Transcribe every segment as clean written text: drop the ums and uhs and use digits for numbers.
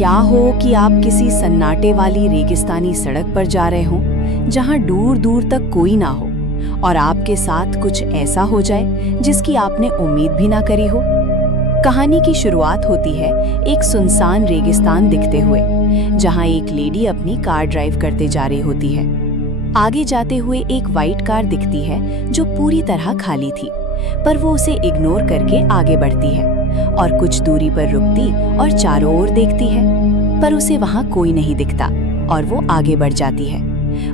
क्या हो कि आप किसी सन्नाटे वाली रेगिस्तानी सड़क पर जा रहे हो जहां दूर दूर तक कोई ना हो और आपके साथ कुछ ऐसा हो जाए जिसकी आपने उम्मीद भी ना करी हो। कहानी की शुरुआत होती है एक सुनसान रेगिस्तान दिखते हुए, जहां एक लेडी अपनी कार ड्राइव करते जा रही होती है। आगे जाते हुए एक वाइट कार दिखती है जो पूरी तरह खाली थी, पर वो उसे इग्नोर करके आगे बढ़ती है और कुछ दूरी पर रुकती और चारों ओर देखती है, पर उसे वहां कोई नहीं दिखता और वो आगे बढ़ जाती है।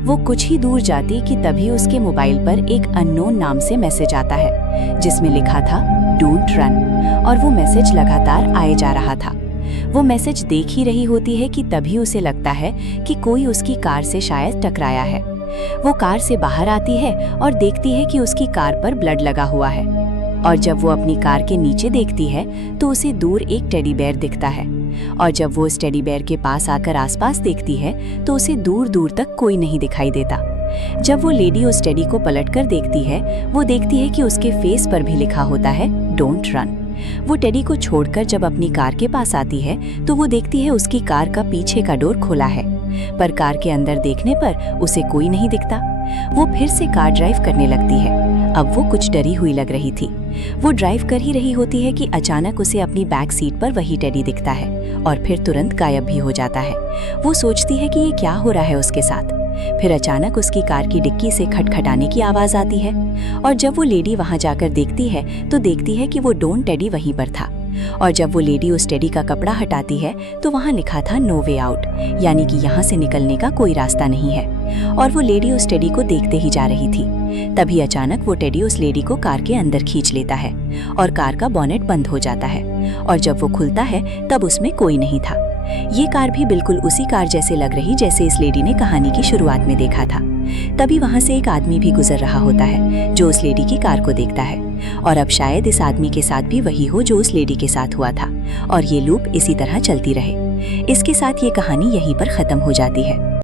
वो कुछ ही दूर जाती कि तभी उसके मोबाइल पर एक अननोन नाम से मैसेज आता है जिसमें लिखा था डोंट रन, और वो मैसेज लगातार आए जा रहा था। वो मैसेज देख ही रही होती है कि तभी उसे लगता है कि कोई उसकी कार से शायद टकराया है। वो कार से बाहर आती है और देखती है कि उसकी कार पर ब्लड लगा हुआ है, और जब वो अपनी कार के नीचे देखती है तो उसे दूर एक टेडी बेयर दिखता है, और जब वो उस टेडी बेयर के पास आकर आसपास देखती है तो उसे दूर दूर तक कोई नहीं दिखाई देता। जब वो लेडी उस टेडी को पलटकर देखती है, वो देखती है कि उसके फेस पर भी लिखा होता है डोंट रन। वो टेडी को छोड़कर जब अपनी कार के पास आती है तो वो देखती है उसकी कार का पीछे का डोर खुला है, पर कार के अंदर देखने पर उसे कोई नहीं दिखता। वो फिर से कार ड्राइव करने लगती है। अब वो कुछ डरी हुई लग रही थी। वो ड्राइव कर ही रही होती है कि अचानक उसे अपनी बैक सीट पर वही टेडी दिखता है और फिर तुरंत गायब भी हो जाता है। वो सोचती है कि ये क्या हो रहा है उसके साथ। फिर अचानक उसकी कार की डिक्की से खटखटाने की आवाज आती है, और जब वो लेडी वहां जाकर देखती है तो देखती है कि वो डोंट टेडी वहीं पर था। और जब वो लेडी उस टेडी का कपड़ा हटाती है तो वहां लिखा था नो वे आउट, यानी कि यहाँ से निकलने का कोई रास्ता नहीं है। और वो लेडी उस टेडी को देखते ही जा रही थी। तभी अचानक वो टेडी उस लेडी को कार के अंदर खींच लेता है और कार का बॉनेट बंद हो जाता है, और जब वो खुलता है तब उसमें कोई नहीं था। ये कार भी बिल्कुल उसी कार जैसे लग रही जैसे इस लेडी ने कहानी की शुरुआत में देखा था। तभी वहां से एक आदमी भी गुजर रहा होता है जो उस लेडी की कार को देखता है, और अब शायद इस आदमी के साथ भी वही हो जो उस लेडी के साथ हुआ था, और ये लूप इसी तरह चलती रहे। इसके साथ ये कहानी यहीं पर खत्म हो जाती है।